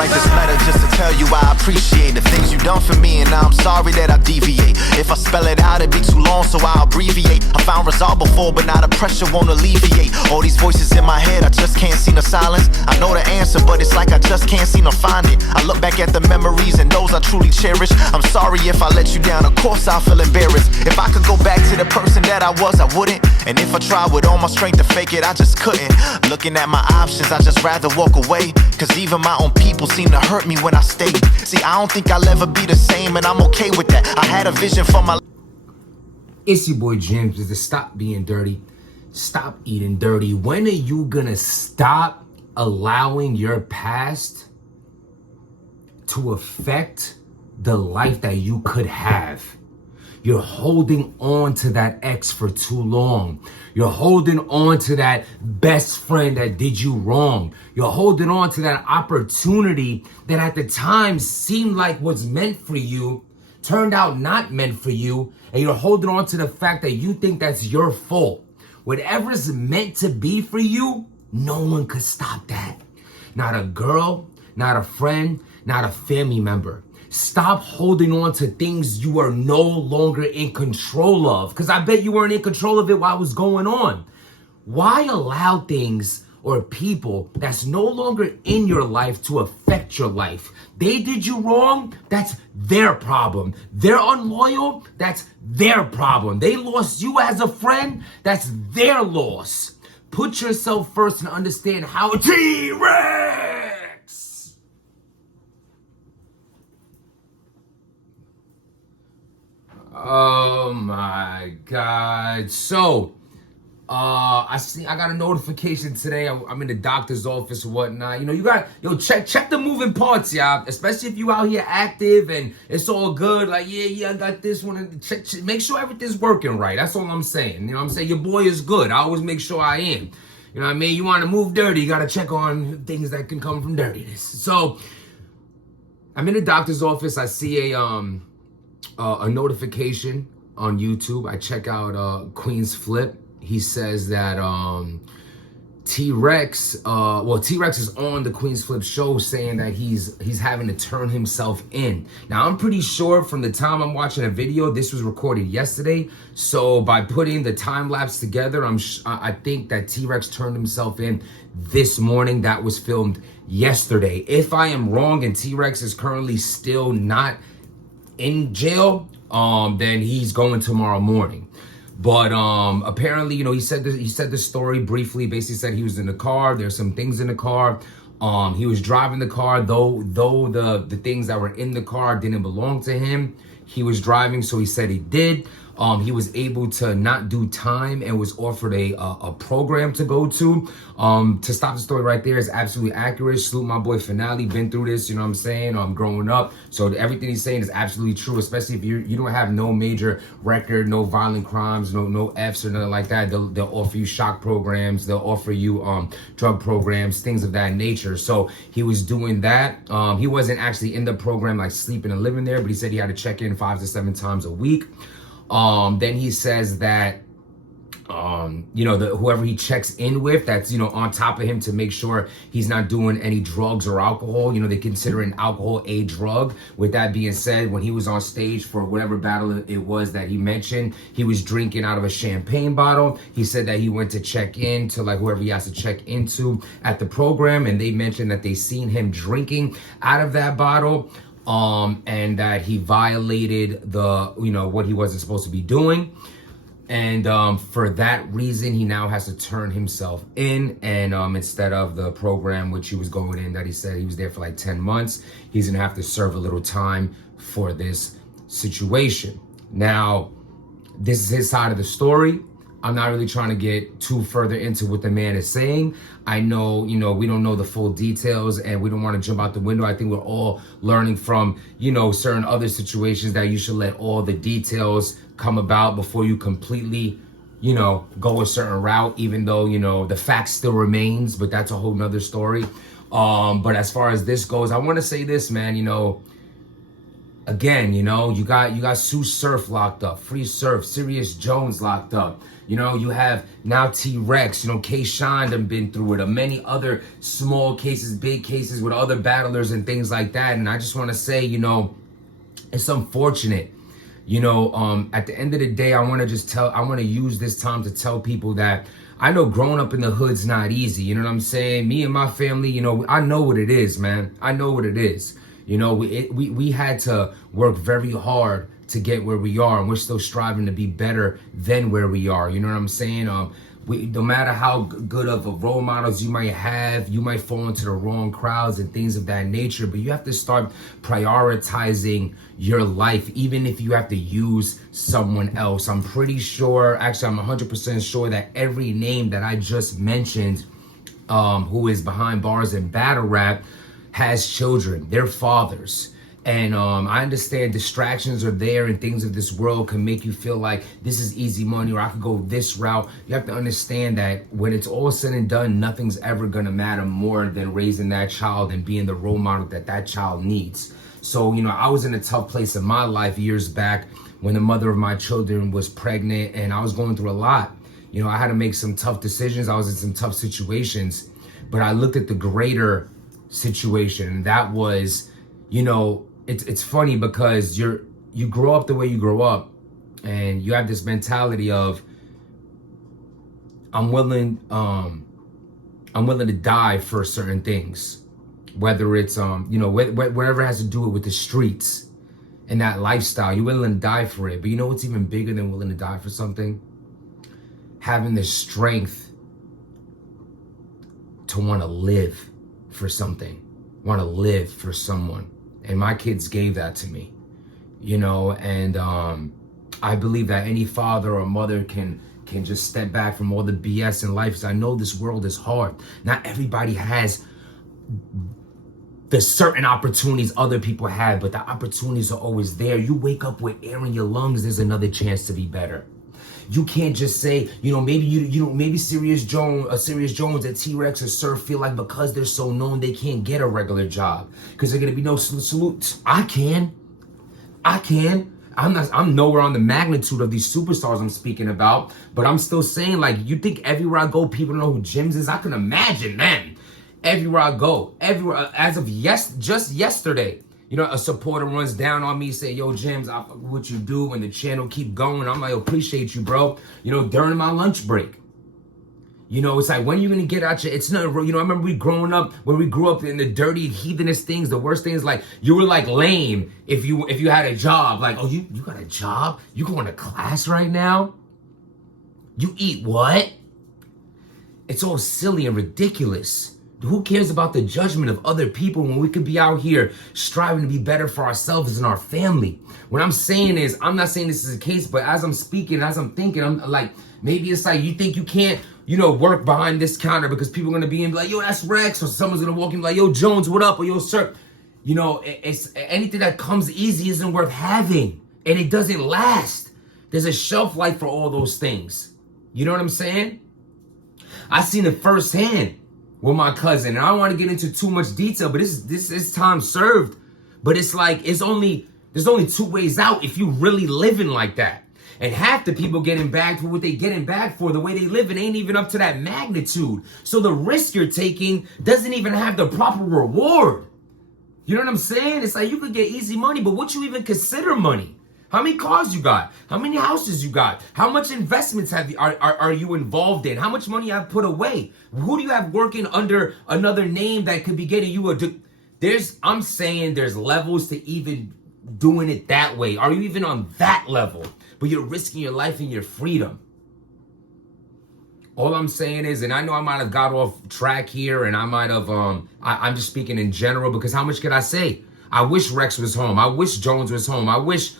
write this letter just to tell you I appreciate the things you done for me, and now I'm sorry that I deviate. If I spell it out, it'd be too long, so I'll abbreviate. I found resolve before, but now the pressure won't alleviate. All these voices in my head, I just can't see no silence. I know the answer, but it's like I just can't seem to find it. I look back at the memories and those I truly cherish. I'm sorry if I let you down, of course I'll feel embarrassed. If I could go back to the person that I was, I wouldn't. And if I tried with all my strength to fake it, I just couldn't. Looking at my options, I just rather walk away. Cause even my own people seem to hurt me when I stay. See, I don't think I'll ever be the same, and I'm okay with that. I had a vision for my... It's your boy James with the Stop Being Dirty, Stop Eating Dirty. When are you gonna stop allowing your past to affect the life that you could have? You're holding on to that ex for too long. You're holding on to that best friend that did you wrong. You're holding on to that opportunity that at the time seemed like was meant for you, turned out not meant for you, and you're holding on to the fact that you think that's your fault. Whatever's meant to be for you, no one could stop that. Not a girl, not a friend, not a family member. Stop holding on to things you are no longer in control of. Because I bet you weren't in control of it while it was going on. Why allow things or people that's no longer in your life to affect your life? They did you wrong, that's their problem. They're unloyal, that's their problem. They lost you as a friend, that's their loss. Put yourself first and understand how T-Rex! Oh my God. So, I got a notification today. I'm in the doctor's office or whatnot. You know, check the moving parts, y'all. Especially if you out here active and it's all good. Like, yeah, I got this one. Check, make sure everything's working right. That's all I'm saying. You know what I'm saying? Your boy is good. I always make sure I am. You know what I mean? You want to move dirty, you got to check on things that can come from dirtiness. So, I'm in the doctor's office. I see a notification on YouTube. I check out Queen's Flip. He says that T-Rex is on the Queen's Flip show saying that he's having to turn himself in. Now, I'm pretty sure from the time I'm watching a video, this was recorded yesterday. So by putting the time lapse together, I think that T-Rex turned himself in this morning. That was filmed yesterday. If I am wrong and T-Rex is currently still not in jail, then he's going tomorrow morning. But apparently, you know, he said the story briefly. Basically said he was in the car. There's some things in the car. He was driving the car, though the things that were in the car didn't belong to him. He was driving, so he said he did. He was able to not do time and was offered a program to go to. To stop the story right there is absolutely accurate. Salute my boy Finale, been through this, you know what I'm saying? Growing up. So everything he's saying is absolutely true, especially if you don't have no major record, no violent crimes, no Fs or nothing like that. They'll offer you shock programs. They'll offer you drug programs, things of that nature. So he was doing that. He wasn't actually in the program like sleeping and living there, but he said he had to check in 5 to 7 times a week. Then he says that, whoever he checks in with, that's, on top of him to make sure he's not doing any drugs or alcohol. They consider an alcohol a drug. With that being said, when he was on stage for whatever battle it was that he mentioned, he was drinking out of a champagne bottle. He said that he went to check in to like whoever he has to check into at the program. And they mentioned that they seen him drinking out of that bottle. And that he violated what he wasn't supposed to be doing. And for that reason, he now has to turn himself in. And instead of the program which he was going in, that he said he was there for like 10 months, he's going to have to serve a little time for this situation. Now, this is his side of the story. I'm not really trying to get too further into what the man is saying. I know, we don't know the full details and we don't want to jump out the window. I think we're all learning from, certain other situations that you should let all the details come about before you completely, go a certain route, even though, the fact still remains, but that's a whole nother story. But as far as this goes, I want to say this, man, Again, you know, you got Sue Surf locked up, Free Surf, Serious Jones locked up. You know, you have now T-Rex, you know, K-Shine done been through it, or many other small cases, big cases with other battlers and things like that. And I just want to say, you know, it's unfortunate. You know, at the end of the day, I want to use this time to tell people that I know growing up in the hood's not easy. You know what I'm saying? Me and my family, you know, I know what it is, man. I know what it is. You know, we had to work very hard to get where we are, and we're still striving to be better than where we are. You know what I'm saying? No matter how good of a role models you might have, you might fall into the wrong crowds and things of that nature, but you have to start prioritizing your life, even if you have to use someone else. I'm pretty sure, actually, I'm 100% sure that every name that I just mentioned, who is behind bars and battle rap, has children, they're fathers. And I understand distractions are there and things of this world can make you feel like this is easy money or I could go this route. You have to understand that when it's all said and done, nothing's ever gonna matter more than raising that child and being the role model that that child needs. So, you know, I was in a tough place in my life years back when the mother of my children was pregnant and I was going through a lot. You know, I had to make some tough decisions. I was in some tough situations, but I looked at the greater situation, and that was, you know, it's funny because you grow up the way you grow up, and you have this mentality of I'm willing to die for certain things, whether it's you know, whatever has to do with the streets and that lifestyle. You're willing to die for it. But you know what's even bigger than willing to die for something? Having the strength to want to live for something, want to live for someone. And my kids gave that to me, you know, and I believe that any father or mother can just step back from all the BS in life. Because I know this world is hard. Not everybody has the certain opportunities other people have, but the opportunities are always there. You wake up with air in your lungs, there's another chance to be better. You can't just say, you know, maybe Serious Jones and T-Rex or Surf feel like because they're so known they can't get a regular job because they're gonna be no salute. I can. I'm nowhere on the magnitude of these superstars I'm speaking about, but I'm still saying, like, you think everywhere I go people know who Jims is? I can imagine, man. Everywhere I go, as of just yesterday, you know, a supporter runs down on me, say, yo, Jims, I fuck with what you do, and the channel keep going. I'm like, appreciate you, bro. You know, during my lunch break. You know, it's like, when are you going to get out your, it's not, you know, I remember when we grew up in the dirty, heathenous things, the worst things, like, you were like lame if you had a job. Like, oh, you got a job? You going to class right now? You eat what? It's all silly and ridiculous. Who cares about the judgment of other people when we could be out here striving to be better for ourselves and our family? What I'm saying is, I'm not saying this is the case, but as I'm speaking, as I'm thinking, I'm like, maybe it's like you think you can't, you know, work behind this counter because people are going to be in like, yo, that's Rex, or someone's going to walk in like, yo, Jones, what up, or yo, sir. You know, it's anything that comes easy isn't worth having, and it doesn't last. There's a shelf life for all those things. You know what I'm saying? I seen it firsthand with my cousin, and I don't want to get into too much detail, but this is time served. But it's like, there's only two ways out if you really living like that. And half the people getting bagged for what they getting bagged for, the way they live, it ain't even up to that magnitude. So the risk you're taking doesn't even have the proper reward. You know what I'm saying? It's like you could get easy money, but what you even consider money? How many cars you got? How many houses you got? How much investments are you involved in? How much money you have put away? Who do you have working under another name that could be getting you I'm saying there's levels to even doing it that way. Are you even on that level? But you're risking your life and your freedom. All I'm saying is, and I know I might have got off track here, and I might have, I'm just speaking in general, because how much could I say? I wish Rex was home. I wish Jones was home. I wish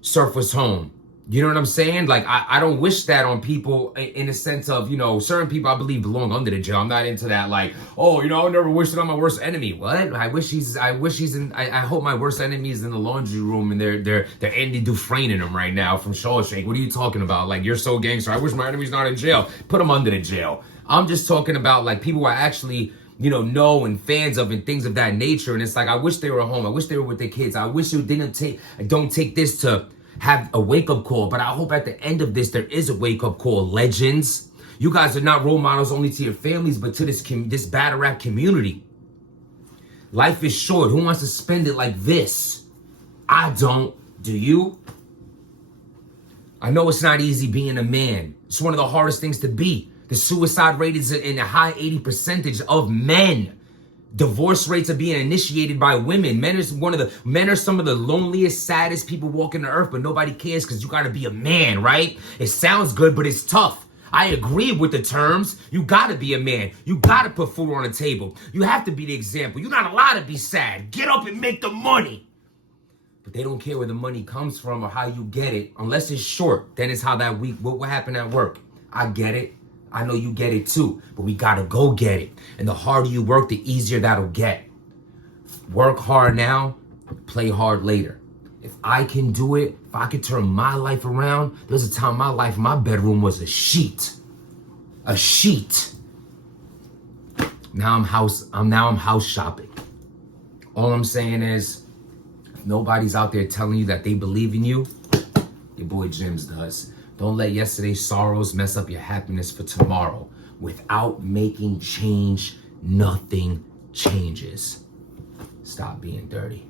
Surf was home. You know what I'm saying? Like, I don't wish that on people in the sense of, you know, certain people I believe belong under the jail. I'm not into that, like, oh, you know, I would never wish it on my worst enemy. What? I hope my worst enemy is in the laundry room and they're Andy Dufresne in them right now from Shawshank. What are you talking about? Like, you're so gangster. I wish my enemy's not in jail. Put him under the jail. I'm just talking about, like, people who are actually know and fans of and things of that nature. And it's like, I wish they were home. I wish they were with their kids. I wish it don't take this to have a wake-up call. But I hope at the end of this, there is a wake-up call. Legends, you guys are not role models only to your families, but to this battle rap community. Life is short. Who wants to spend it like this? I don't. Do you? I know it's not easy being a man. It's one of the hardest things to be. The suicide rate is in a high 80% of men. Divorce rates are being initiated by women. Men are some of the loneliest, saddest people walking the earth, but nobody cares because you got to be a man, right? It sounds good, but it's tough. I agree with the terms. You got to be a man. You got to put food on the table. You have to be the example. You're not allowed to be sad. Get up and make the money. But they don't care where the money comes from or how you get it. Unless it's short, then it's how that week, what happened at work. I get it. I know you get it too, but we gotta go get it. And the harder you work, the easier that'll get. Work hard now, play hard later. If I can do it, if I can turn my life around, there was a time in my life, my bedroom was a sheet. A sheet. Now I'm house shopping. All I'm saying is, if nobody's out there telling you that they believe in you, your boy Jims does. Don't let yesterday's sorrows mess up your happiness for tomorrow. Without making change, nothing changes. Stop being dirty.